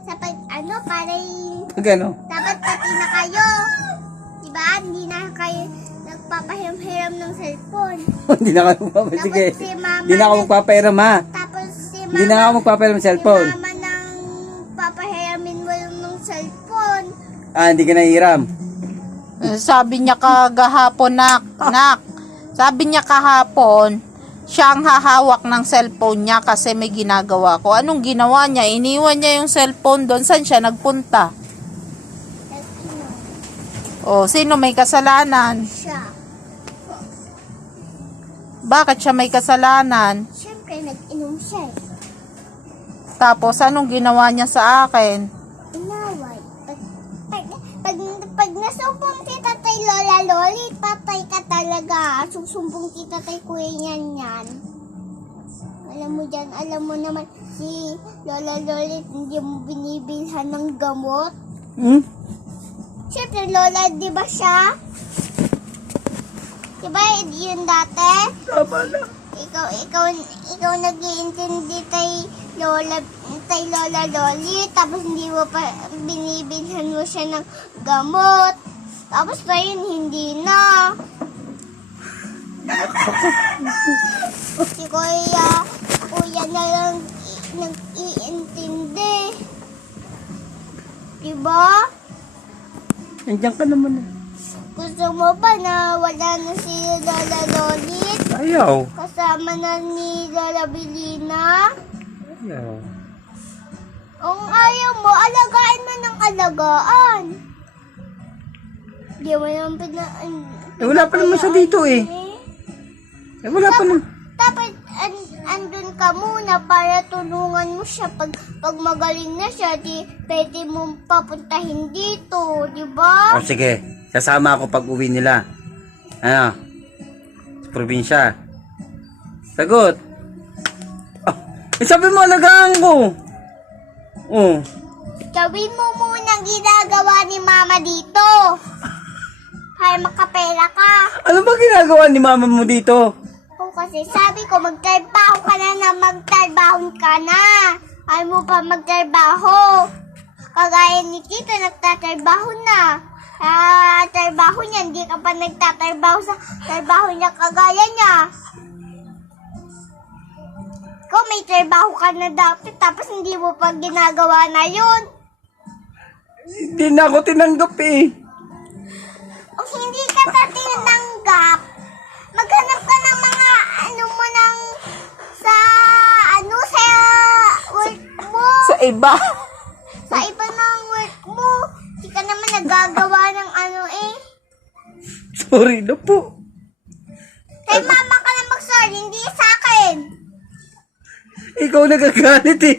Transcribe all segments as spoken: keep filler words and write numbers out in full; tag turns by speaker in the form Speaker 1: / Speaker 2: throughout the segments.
Speaker 1: sa pag, ano, para yung,
Speaker 2: Pag ano?
Speaker 1: dapat pati na kayo. Diba? Hindi na kayo nagpapahiram-hiram ng cellphone.
Speaker 2: Hindi na ako magpapairam.
Speaker 1: Tapos
Speaker 2: Sige.
Speaker 1: si mama,
Speaker 2: Hindi na ako magpapairam ha.
Speaker 1: tapos si mama,
Speaker 2: Hindi na ako magpapairam ng cellphone.
Speaker 1: si mama nang papahiramin mo yung ng cellphone.
Speaker 2: Ah, hindi ka nahiram.
Speaker 3: Eh, Sabi niya kagahapon, nak, nak. Sabi niya kahapon, siya ang hahawak ng cellphone niya kasi may ginagawa ko. Anong ginawa niya? Iniwan niya yung cellphone doon. Saan siya nagpunta?
Speaker 1: Tapos ano,
Speaker 3: O, sino may kasalanan?
Speaker 1: siya.
Speaker 3: Bakit siya may kasalanan?
Speaker 1: Siyempre, nag-inom siya eh.
Speaker 3: Tapos, anong ginawa niya sa akin?
Speaker 1: Inaway. Pag, pag, pag, pag nasumpong si tatay Lola Loli, patay ka talaga. Susumbong si tatay Kuya yan yan. Alam mo dyan, alam mo naman, si Lola Loli hindi mo binibilhan ng gamot.
Speaker 2: Hmm?
Speaker 1: Siyempre, Lola, di ba siya? Di ba yun dati?
Speaker 2: Tama na.
Speaker 1: Ikaw, ikaw, ikaw nag-iintindi kay Lola, kay Lola Loli, tapos hindi mo pa, binibilhan mo siya ng gamot. Tapos ngayon, hindi na. Si Kuya, Kuya na lang i- nag-iintindi. Diba?
Speaker 2: Nandiyan ka naman eh.
Speaker 1: Gusto mo ba na wala na si Lola Lolit?
Speaker 2: Ayaw.
Speaker 1: Kasama na ni Lola Belina?
Speaker 2: Ayaw.
Speaker 1: Kung ayaw mo, alagaan mo ng alagaan. Di mo naman pina...
Speaker 2: Eh, wala pa naman siya dito eh. Eh, wala pa naman.
Speaker 1: Dapat an, andun ka muna para tulungan mo siya. Pag, pag magaling na siya, di pwede mo papuntahin dito, di ba?
Speaker 2: O sige, sasama ako pag uwi nila. Ano? Sa probinsya. Sagot. Ah, eh, sabi mo alagaan ko. Oh.
Speaker 1: Gawin mo muna ang ginagawa ni Mama dito. Para makapera ka.
Speaker 2: Ano ba ginagawa ni mama mo dito?
Speaker 1: O kasi sabi ko, magtrabaho ka na na magtrabaho ka na. Ayaw mo pa magtrabaho. Kagaya ni Tito, nagtatrabaho na. Ah, trabaho niya, hindi ka pa nagtatrabaho sa trabaho niya kagaya niya. Ikaw may trabaho ka na dati, tapos hindi mo pa ginagawa na yun.
Speaker 2: Hindi na ako tinanggap eh.
Speaker 1: O hindi ka pa tinanggap, maghanap ka ng mga ano mo ng sa ano sa work mo.
Speaker 3: Sa iba.
Speaker 1: Sa iba ng work mo. Hindi ka naman nagagawa ng ano eh.
Speaker 2: Sorry na po.
Speaker 1: Kay mama ka na mag-sorry, hindi sa akin.
Speaker 2: Ikaw nagagalit eh.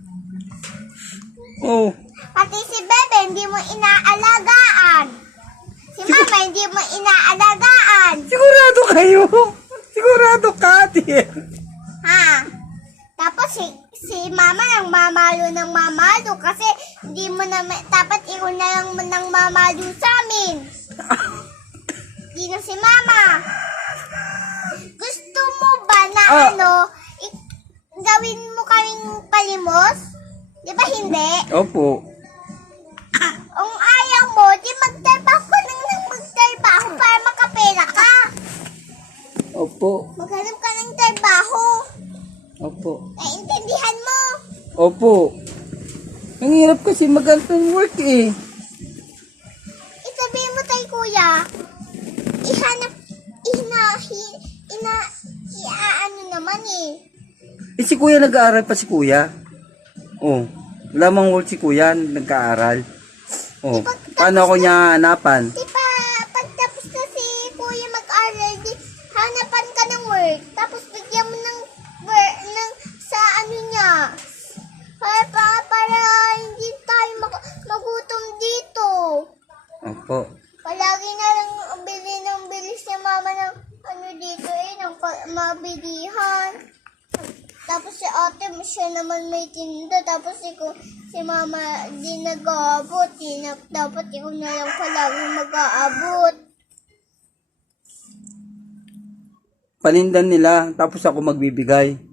Speaker 2: Oh.
Speaker 1: Pati si Bebe, hindi mo inaalagaan. Si mama, hindi mo inaalagaan.
Speaker 2: Sigurado kayo. Sigurado ka, dear.
Speaker 1: Ha? Tapos si, si mama nang mamalo ng mamalo kasi hindi mo na, dapat ikaw na lang nang mamalo sa amin. Hindi na si mama. Gusto mo ba na
Speaker 2: Ah.
Speaker 1: ano, i- gawin mo kaming palimos? Di ba hindi?
Speaker 2: Opo.
Speaker 1: Kung ayaw mo, di magtrabaho ka nang nang magtrabaho para makapera ka.
Speaker 2: Opo.
Speaker 1: Maghanap ka ng trabaho.
Speaker 2: Opo.
Speaker 1: Naintindihan mo?
Speaker 2: Opo. Ang hirap kasi mag-alp ng work eh.
Speaker 1: Itabi mo tayo, kuya. Ihanap, ina, hi, ina, iaano naman eh.
Speaker 2: Eh si kuya nag-aaral pa si kuya. Oh. Lamang work si kuya nag-aaral. Oh. Paano ako niya hanapan?
Speaker 1: Di ba, pagtapos na si kuya mag-aral, di, hanapan ka ng work. Tapos bigyan mo ng work, ng, sa ano niya. Para, para, para hindi tayo mag, magutom dito.
Speaker 2: Opo.
Speaker 1: Palagi na lang bili ng bili si mama ng ano dito eh, ng pa- mabilihan. Tapos si ate, siya naman may tinda. Tapos si, si mama di nag-aabot. Di na, dapat ikaw na lang palagi mag-aabot.
Speaker 2: Panindan nila tapos ako magbibigay.